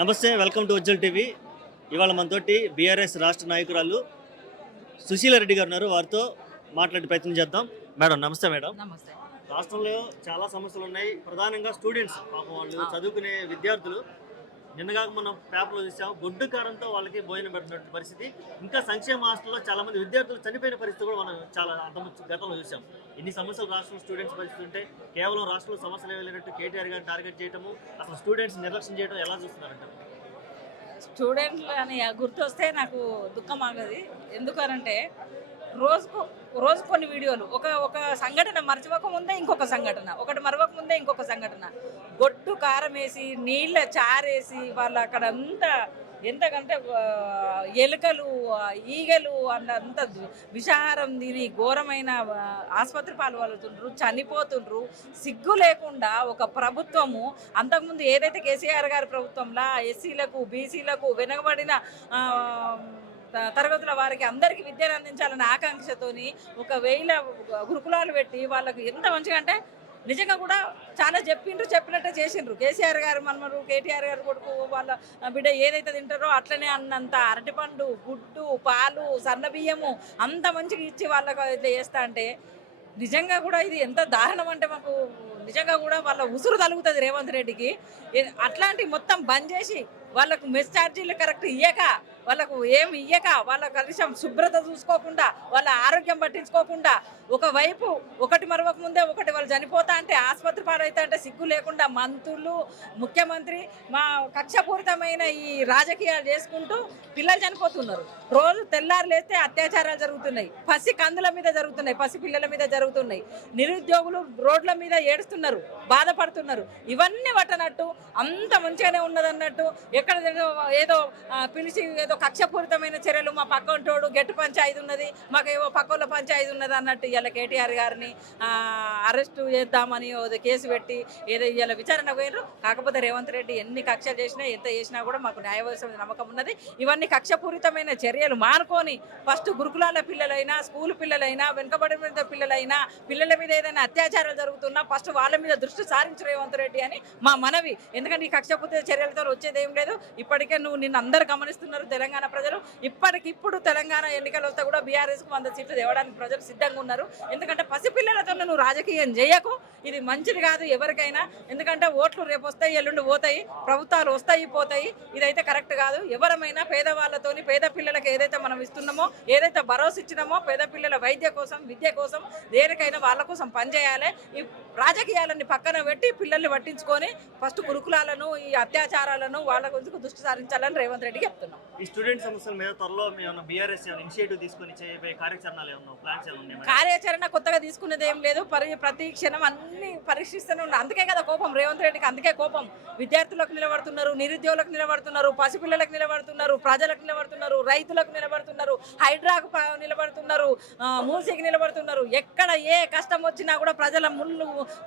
నమస్తే, welcome to Ujjal TV. ఇవాళ మనతోటి బీఆర్ఎస్ రాష్ట్ర నాయకురాలు సుశీల రెడ్డి గారు ఉన్నారు. వారితో మాట్లాడే ప్రయత్నం చేద్దాం. మేడం నమస్తే. మేడం నమస్తే. రాష్ట్రంలో చాలా సమస్యలు ఉన్నాయి. ప్రధానంగా స్టూడెంట్స్, పాపం వాళ్ళు చదువుకునే విద్యార్థులు. నిన్నగాక మనం పేపర్లో చూసాం, గుడ్డు కారంతో వాళ్ళకి భోజనం పెట్టినటువంటి పరిస్థితి. ఇంకా సంక్షేమ హాస్టల్లో చాలా మంది విద్యార్థులు చనిపోయిన పరిస్థితి కూడా మనం చాలా గతంలో చూసాం. ఇన్ని సమస్యలు రాష్ట్రంలో స్టూడెంట్స్ పరిస్థితి ఉంటే కేవలం రాష్ట్రంలో సమస్యలు వెళ్ళినట్టు కేటీఆర్ గారిని టార్గెట్ చేయడము, అసలు స్టూడెంట్స్ నిర్లక్ష్యం చేయడం ఎలా చూస్తున్నారంటారు? స్టూడెంట్లు అని గుర్తొస్తే నాకు దుఃఖం ఆగది. ఎందుకనంటే రోజు కొన్ని వీడియోలు, ఒక ఒక సంఘటన మరచిపోక ముందే ఇంకొక సంఘటన, ఒకటి మరవక ముందే ఇంకొక సంఘటన. గొడ్డు కారం వేసి నీళ్ళ చారేసి వాళ్ళు అక్కడ అంతా ఎంతకంటే ఎలుకలు ఈగలు అన్నంత విషాహారం తిని ఘోరమైన ఆసుపత్రి పాల్గొలుతుండ్రు, చనిపోతుండ్రు. సిగ్గు లేకుండా ఒక ప్రభుత్వము, అంతకుముందు ఏదైతే కేసీఆర్ గారి ప్రభుత్వంలో ఎస్సీలకు బీసీలకు వెనుకబడిన తరగతుల వారికి అందరికీ విద్యను అందించాలనే ఆకాంక్షతోని 1000 గురుకులాలు పెట్టి వాళ్ళకు ఎంత మంచిగా అంటే నిజంగా కూడా చాలా చెప్పినట్టే చేసిండ్రు. కేసీఆర్ గారు మనమరు, కేటీఆర్ గారు కొడుకు వాళ్ళ బిడ్డ ఏదైతే తింటారో అట్లనే అన్నంత అరటిపండు, గుడ్డు, పాలు, సన్నబియ్యము అంత మంచిగా ఇచ్చి వాళ్ళకు ఇట్లా చేస్తా అంటే నిజంగా కూడా ఇది ఎంత దారుణం అంటే మాకు నిజంగా కూడా వాళ్ళ ఉసురు తలుగుతుంది రేవంత్ రెడ్డికి. అట్లాంటి మొత్తం బంద్ చేసి వాళ్ళకు మెస్ ఛార్జీలు కరెక్ట్ ఇయ్యక, వాళ్ళకు ఏమి ఇయ్యక, వాళ్ళ కనీసం శుభ్రత చూసుకోకుండా, వాళ్ళ ఆరోగ్యం పట్టించుకోకుండా, ఒకవైపు ఒకటి మరవక ముందే ఒకటి వాళ్ళు చనిపోతా అంటే ఆసుపత్రి పాలైతే అంటే సిగ్గు లేకుండా మంత్రులు, ముఖ్యమంత్రి మా కక్షపూరితమైన ఈ రాజకీయాలు చేసుకుంటూ పిల్లలు చనిపోతున్నారు. రోజు తెల్లారు లేస్తే అత్యాచారాలు జరుగుతున్నాయి, పసి కందుల మీద జరుగుతున్నాయి, పసి పిల్లల మీద జరుగుతున్నాయి. నిరుద్యోగులు రోడ్ల మీద ఏడుస్తున్నారు, బాధపడుతున్నారు. ఇవన్నీ పట్టనట్టు అంత మంచిగానే ఉన్నదన్నట్టు ఎక్కడ ఏదో పిలిచి ఏదో కక్షపూరితమైన చర్యలు, మా పక్కంటోడు గెట్టు పంచాయతీ ఉన్నది, మాకు ఏవో పక్కల పంచాయతీ ఉన్నది అన్నట్టు ఇలా కేటీఆర్ గారిని అరెస్టు చేద్దామని కేసు పెట్టి ఏదో ఇలా విచారణ పోయినారు. కాకపోతే రేవంత్ రెడ్డి ఎన్ని కక్షలు చేసినా ఎంత చేసినా కూడా మాకు న్యాయవ్యవస్థ నమ్మకం ఉన్నది. ఇవన్నీ కక్షపూరితమైన చర్యలు మానుకొని ఫస్ట్ గురుకులాల పిల్లలైనా, స్కూల్ పిల్లలైనా, వెనుకబడిన పిల్లలైనా, పిల్లల మీద ఏదైనా అత్యాచారాలు జరుగుతున్నా ఫస్ట్ వాళ్ళ మీద దృష్టి సారించు రేవంత్ రెడ్డి అని మా మనవి. ఎందుకంటే ఈ కక్షపూరిత చర్యలతో వచ్చేది ఏం లేదు. ఇప్పటికే నిన్ను అందరు గమనిస్తున్నారు తెలంగాణ ప్రజలు. ఇప్పటికిప్పుడు తెలంగాణ ఎన్నికలు వస్తే కూడా బీఆర్ఎస్కు 100 సీట్లు తేవడానికి ప్రజలు సిద్ధంగా ఉన్నారు. ఎందుకంటే పసిపిల్లలతో నువ్వు రాజకీయం చేయకు, ఇది మంచిది కాదు ఎవరికైనా. ఎందుకంటే ఓట్లు రేపు వస్తాయి, ఎల్లుండి పోతాయి, ప్రభుత్వాలు వస్తాయి పోతాయి. ఇదైతే కరెక్ట్ కాదు. ఎవరమైనా పేదవాళ్ళతోని, పేద పిల్లలకు ఏదైతే మనం ఇస్తున్నామో, ఏదైతే భరోసా ఇచ్చినామో, పేద పిల్లల వైద్య కోసం, విద్య కోసం, దేనికైనా వాళ్ళ కోసం పనిచేయాలి. ఈ రాజకీయాలన్నీ పక్కన పెట్టి పిల్లల్ని పట్టించుకొని ఫస్ట్ గురుకులాలను, ఈ అత్యాచారాలను వాళ్ళ గురించి దృష్టి సారించాలని రేవంత్ రెడ్డికి చెప్తున్నాం. ఈ స్టూడెంట్ సమస్యల మీద త్వరలో ఏమన్నా బీఆర్ఎస్ ఇనిషియేటివ్ తీసుకొని చేయబోయే కార్యాచరణలు ఏమన్నా ప్లాన్స్ ఏమన్నా? కార్యాచరణ కొత్తగా తీసుకునేది ఏం లేదు. ప్రతి క్షణం అన్ని పరీక్షిస్తూనే ఉన్నారు. అందుకే కదా కోపం రేవంత్ రెడ్డికి, అందుకే కోపం. విద్యార్థులకు నిలబడుతున్నారు, నిరుద్యోగులకు నిలబడుతున్నారు, పసిపిల్లలకు నిలబడుతున్నారు, ప్రజలకు నిలబడుతున్నారు, రైతులకు నిలబడుతున్నారు, హైడ్రాకు నిలబడుతున్నారు, మూసీకి నిలబడుతున్నారు. ఎక్కడ ఏ కష్టం వచ్చినా కూడా ప్రజల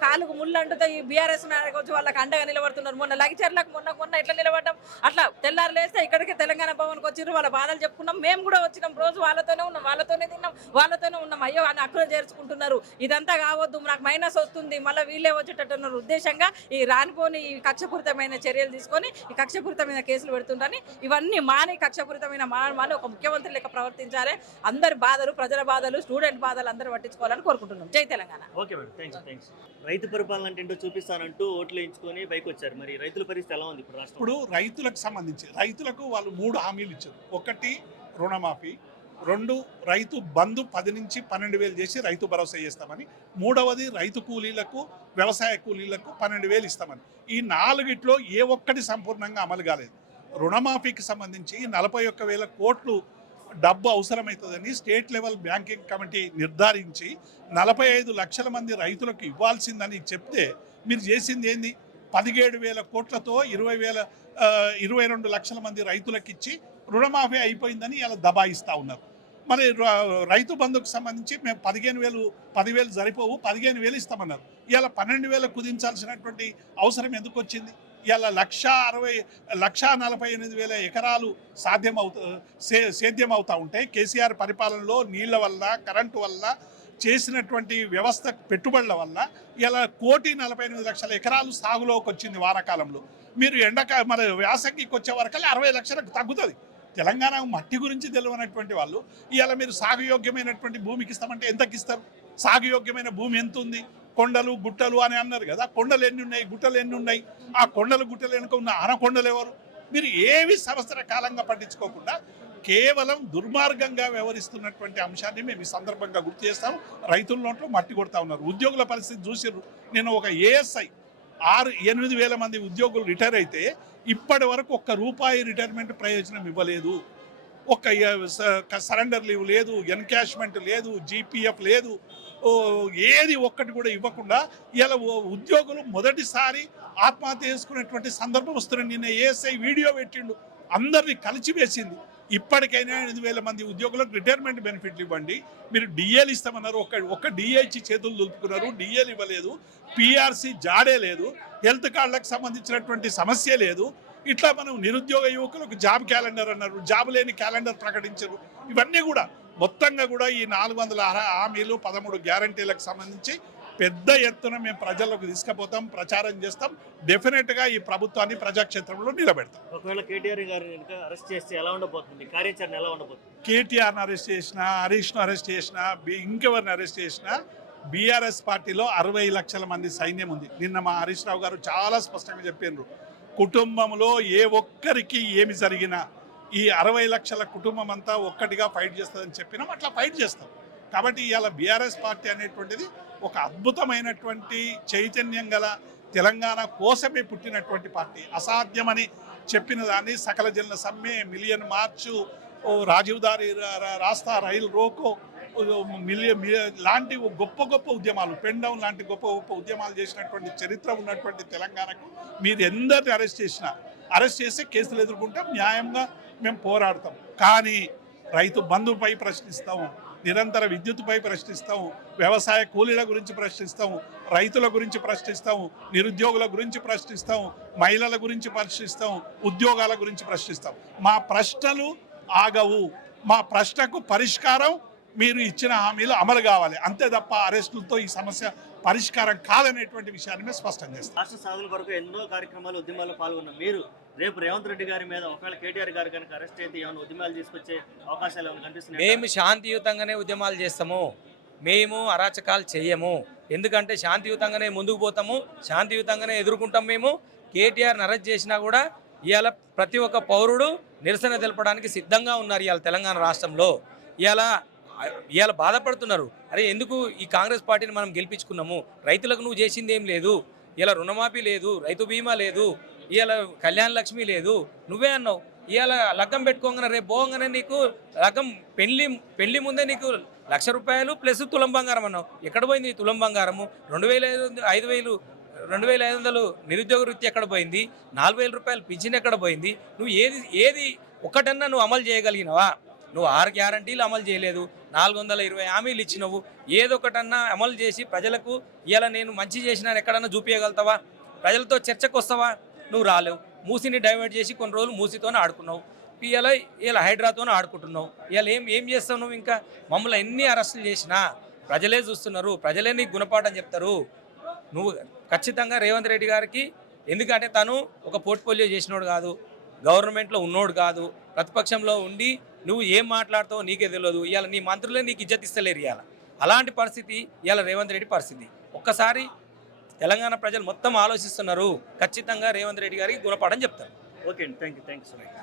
కాలుకు ముళ్ళు అంటుతాయి. బీఆర్ఎస్ వచ్చి వాళ్ళకి అండగా నిలబడుతున్నారు. మొన్న లగిచర్లకు మొన్న ఎట్లా నిలబడ్డాం, అట్లా తెల్లారు లేస్తే ఇక్కడికి తెలంగాణ భవన్కి వచ్చిర్రు, వాళ్ళ బాధలు చెప్పుకున్నాం. మేము కూడా వచ్చినాం, రోజు వాళ్ళతోనే ఉన్నాం, వాళ్ళతోనే తిన్నాం, వాళ్ళతోనే ఉన్నాం. అయ్యో అని అక్కులు చేర్చుకుంటున్నారు. ఇదంతా కావద్దు, నాకు మైనస్ వస్తుంది, మళ్ళీ వీళ్ళే వచ్చేటట్టున్నారు ఉద్దేశంగా ఈ రానిపోని ఈ కక్షపూరితమైన చర్యలు తీసుకొని ఈ కక్షపూరితమైన కేసులు పెడుతుంటారని ఇవన్నీ మాని కక్షపూరితమైన మాని ఒక ముఖ్యమంత్రి లెక్క ప్రవర్తించాలి. అందరి బాధలు, ప్రజల బాధలు, స్టూడెంట్ బాధలు అందరూ పట్టించుకోవాలని కోరుకుంటున్నాం. జై తెలంగాణ. Okay madam, thanks. రైతు పరిపాలన అంటే ఏంటో చూపిస్తానంటూ ఓట్లు వేయించుకొని బయటకు వచ్చారు. మరి రైతుల పరిస్థితి ఎలా ఉంది ఇప్పుడు రాష్ట్రం? ఇప్పుడు రైతులకు సంబంధించి వాళ్ళు 3 హామీలు ఇచ్చారు. 1 రుణమాఫీ, 2 రైతు బంధు 10 నుంచి 12,000 చేసి రైతు భరోసా చేస్తామని, 3వది రైతు కూలీలకు, వ్యవసాయ కూలీలకు 12,000 ఇస్తామని. ఈ 4గిట్లో ఏ ఒక్కటి సంపూర్ణంగా అమలు కాలేదు. రుణమాఫీకి సంబంధించి 41,000 కోట్లు డబ్బు అవసరమవుతుందని స్టేట్ లెవెల్ బ్యాంకింగ్ కమిటీ నిర్ధారించి 45 లక్షల మంది రైతులకు ఇవ్వాల్సిందని చెప్తే మీరు చేసింది ఏంది? 17,000 కోట్లతో 22 లక్షల మంది రైతులకు ఇచ్చి రుణమాఫీ అయిపోయిందని ఇలా దబాయిస్తూ ఉన్నారు. మరి రైతు బంధుకు సంబంధించి మేము 10,000 సరిపోవు, 15,000 ఇస్తామన్నారు. ఇలా 12,000 కుదించాల్సినటువంటి అవసరం ఎందుకు వచ్చింది? ఇలా 1,48,000 ఎకరాలు సేద్యం అవుతూ ఉంటే కేసీఆర్ పరిపాలనలో నీళ్ల వల్ల, కరెంటు వల్ల చేసినటువంటి వ్యవస్థ పెట్టుబడుల వల్ల ఇలా 1,48,00,000 ఎకరాలు సాగులోకి వచ్చింది వానాకాలంలో. మీరు మన వ్యాసంగికి వచ్చే వరకల్లా 60 లక్షలకు తగ్గుతుంది. తెలంగాణ మట్టి గురించి తెలియనటువంటి వాళ్ళు ఇవాళ మీరు సాగుయోగ్యమైనటువంటి భూమికి ఇస్తామంటే ఎంతకి ఇస్తారు? సాగుయోగ్యమైన భూమి ఎంత ఉంది? కొండలు గుట్టలు అని అన్నారు కదా, కొండలు ఎన్ని ఉన్నాయి, గుట్టలు ఎన్ని ఉన్నాయి? ఆ కొండలు గుట్టలు వెనుక ఉన్న ఆనకొండలు ఎవరు? మీరు ఏవి సంవత్సర కాలంగా పట్టించుకోకుండా కేవలం దుర్మార్గంగా వ్యవహరిస్తున్నటువంటి అంశాన్ని మేము ఈ సందర్భంగా గుర్తు చేస్తాం. రైతుల నోట్లో మట్టి కొడతా ఉన్నారు. ఉద్యోగుల పరిస్థితి చూసిర్రు. నేను ఒక ఏఎస్ఐ 6-8 వేల మంది ఉద్యోగులు రిటైర్ అయితే ఇప్పటి వరకు ₹1 రిటైర్మెంట్ ప్రయోజనం ఇవ్వలేదు. ఒక సరెండర్ లీవ్ లేదు, ఎన్కాష్మెంట్ లేదు, జీపీఎఫ్ లేదు, ఏది ఒక్కటి కూడా ఇవ్వకుండా ఇలా ఉద్యోగులు మొదటిసారి ఆత్మహత్య చేసుకునేటువంటి సందర్భం వస్తుంది. నిన్న ఏఎస్ఐ వీడియో పెట్టిండు, అందరినీ కలిసివేసింది. ఇప్పటికైనా 8,000 మంది ఉద్యోగులకు రిటైర్మెంట్ బెనిఫిట్లు ఇవ్వండి. మీరు డిఏలు ఇస్తామన్నారు, ఒక్క డిఏ ఇచ్చి చేతులు దులుపుకున్నారు, డిఏలు ఇవ్వలేదు. పిఆర్సీ జాడే లేదు, హెల్త్ కార్డులకు సంబంధించినటువంటి సమస్య లేదు. ఇట్లా మనం నిరుద్యోగ యువకులకు జాబ్ క్యాలెండర్ అన్నారు, జాబ్ లేని క్యాలెండర్ ప్రకటించారు. ఇవన్నీ కూడా మొత్తంగా కూడా ఈ 400 హామీలు 13 గ్యారంటీలకు సంబంధించి పెద్ద ఎత్తున మేము ప్రజల్లోకి తీసుకుపోతాం, ప్రచారం చేస్తాం. డెఫినెట్గా ఈ ప్రభుత్వాన్ని ప్రజాక్షేత్రంలో నిలబెడతాం. ఒకవేళ కేటీఆర్ గారు అరెస్ట్ చేస్తే ఎలా ఉండబోతుంది, కార్యాచరణ ఎలా ఉండబోతుంది? కేటీఆర్ని అరెస్ట్ చేసినా, హరీష్ను అరెస్ట్ చేసినా, ఇంకెవరిని అరెస్ట్ చేసినా బీఆర్ఎస్ పార్టీలో 60 లక్షల మంది సైన్యం ఉంది. నిన్న మా హరీష్ రావు గారు చాలా స్పష్టంగా చెప్పినారు, కుటుంబంలో ఏ ఒక్కరికి ఏమి జరిగినా ఈ 60 లక్షల కుటుంబం అంతా ఒక్కటిగా ఫైట్ చేస్తుందని చెప్పినాం. అట్లా ఫైట్ చేస్తాం. కాబట్టి ఇవాళ బీఆర్ఎస్ పార్టీ అనేటువంటిది ఒక అద్భుతమైనటువంటి చైతన్యం గల తెలంగాణ కోసమే పుట్టినటువంటి పార్టీ. అసాధ్యమని చెప్పిన దాన్ని సకల జనుల సమ్మె, మిలియన్ మార్చు, రాజీవ్ దారి రాస్తా, రైలు రోకో లాంటి గొప్ప గొప్ప ఉద్యమాలు, పెన్ డౌన్ లాంటి గొప్ప గొప్ప ఉద్యమాలు చేసినటువంటి చరిత్ర ఉన్నటువంటి తెలంగాణకు మీరు ఎందరిని అరెస్ట్ చేసి కేసులు ఎదుర్కొంటాం, న్యాయంగా మేము పోరాడతాం. కానీ రైతు బంధుపై ప్రశ్నిస్తాము, నిరంతర విద్యుత్పై ప్రశ్నిస్తాము, వ్యవసాయ కూలీల గురించి ప్రశ్నిస్తాము, రైతుల గురించి ప్రశ్నిస్తాము, నిరుద్యోగుల గురించి ప్రశ్నిస్తాము, మహిళల గురించి ప్రశ్నిస్తాము, ఉద్యోగాల గురించి ప్రశ్నిస్తాం. మా ప్రశ్నలు ఆగవు. మా ప్రశ్నకు పరిష్కారం మీరు ఇచ్చిన హామీలు అమలు కావాలి, అంతే తప్ప అరెస్టులతో ఈ సమస్య పరిష్కారం కాదనేటువంటి విషయాన్ని మేము స్పష్టం చేస్తాం. రాష్ట్ర సాధన కొరకు ఎన్నో కార్యక్రమాలు, ఉద్యమాల్లో పాల్గొన్నాం. మీరు రేపు రేవంత్ రెడ్డి గారి మీద ఒకవేళ కేటీఆర్ గారు కనుక అరెస్ట్ అయితే ఏమైనా ఉద్యమాలు తీసుకొచ్చే అవకాశాలు ఏమైనా కనిపిస్తున్నాయి? మేము శాంతియుతంగానే ఉద్యమాలు చేస్తాము, మేము అరాచకాలు చేయము. ఎందుకంటే శాంతియుతంగానే ముందుకు పోతాము, శాంతియుతంగానే ఎదుర్కొంటాం. మేము కేటీఆర్ని అరెస్ట్ చేసినా కూడా ఇవాళ ప్రతి ఒక్క పౌరుడు నిరసన తెలపడానికి సిద్ధంగా ఉన్నారు. ఇవాళ తెలంగాణ రాష్ట్రంలో ఇవాళ బాధపడుతున్నారు. అరే ఎందుకు ఈ కాంగ్రెస్ పార్టీని మనం గెలిపించుకున్నాము, రైతులకు నువ్వు చేసింది ఏం లేదు, ఇలా రుణమాఫీ లేదు, రైతు బీమా లేదు, ఇవాళ కళ్యాణ లక్ష్మి లేదు, నువ్వే అన్నావు. ఇవాళ లగ్గం పెట్టుకోగానే రేపు పోగానే నీకు లగ్గం పెళ్లి ముందే నీకు ₹1,00,000 ప్లస్ తులం బంగారం అన్నావు. ఎక్కడ పోయింది తులం బంగారము? 2,500 నిరుద్యోగ వృత్తి ఎక్కడ పోయింది? ₹4,000 పింఛన్ ఎక్కడ పోయింది? నువ్వు ఏది ఒక్కటన్నా నువ్వు అమలు చేయగలిగినవా? నువ్వు 6 గ్యారంటీలు అమలు చేయలేదు, 420 హామీలు ఇచ్చినవు. ఏదొకటన్నా అమలు చేసి ప్రజలకు ఇలా నేను మంచి చేసినా ఎక్కడన్నా చూపించగలుగుతావా? ప్రజలతో చర్చకు వస్తావా? నువ్వు రాలేవు. మూసిని డైవర్ట్ చేసి కొన్ని రోజులు మూసితోనే ఆడుకున్నావు, ఇలా హైడ్రాతోనే ఆడుకుంటున్నావు. ఇలా ఏం చేస్తావు నువ్వు? ఇంకా మమ్మల్ని ఎన్ని అరెస్టులు చేసినా ప్రజలే చూస్తున్నారు, ప్రజలే నీకు గుణపాఠం చెప్తారు. నువ్వు ఖచ్చితంగా రేవంత్ రెడ్డి గారికి, ఎందుకంటే తను ఒక పోర్ట్ఫోలియో చేసినోడు కాదు, గవర్నమెంట్లో ఉన్నోడు కాదు, ప్రతిపక్షంలో ఉండి నువ్వు ఏం మాట్లాడతావో నీకే తెలియదు. ఇవాళ నీ మంత్రులే నీకు ఇజ్జత్ ఇస్తలేరు. ఇవాళ అలాంటి పరిస్థితి ఇవాళ రేవంత్ రెడ్డి పరిస్థితి. ఒక్కసారి తెలంగాణ ప్రజలు మొత్తం ఆలోచిస్తున్నారు, ఖచ్చితంగా రేవంత్ రెడ్డి గారికి గుణపాఠం చెప్తారు. ఓకే అండి, థ్యాంక్ యూ సో మచ్.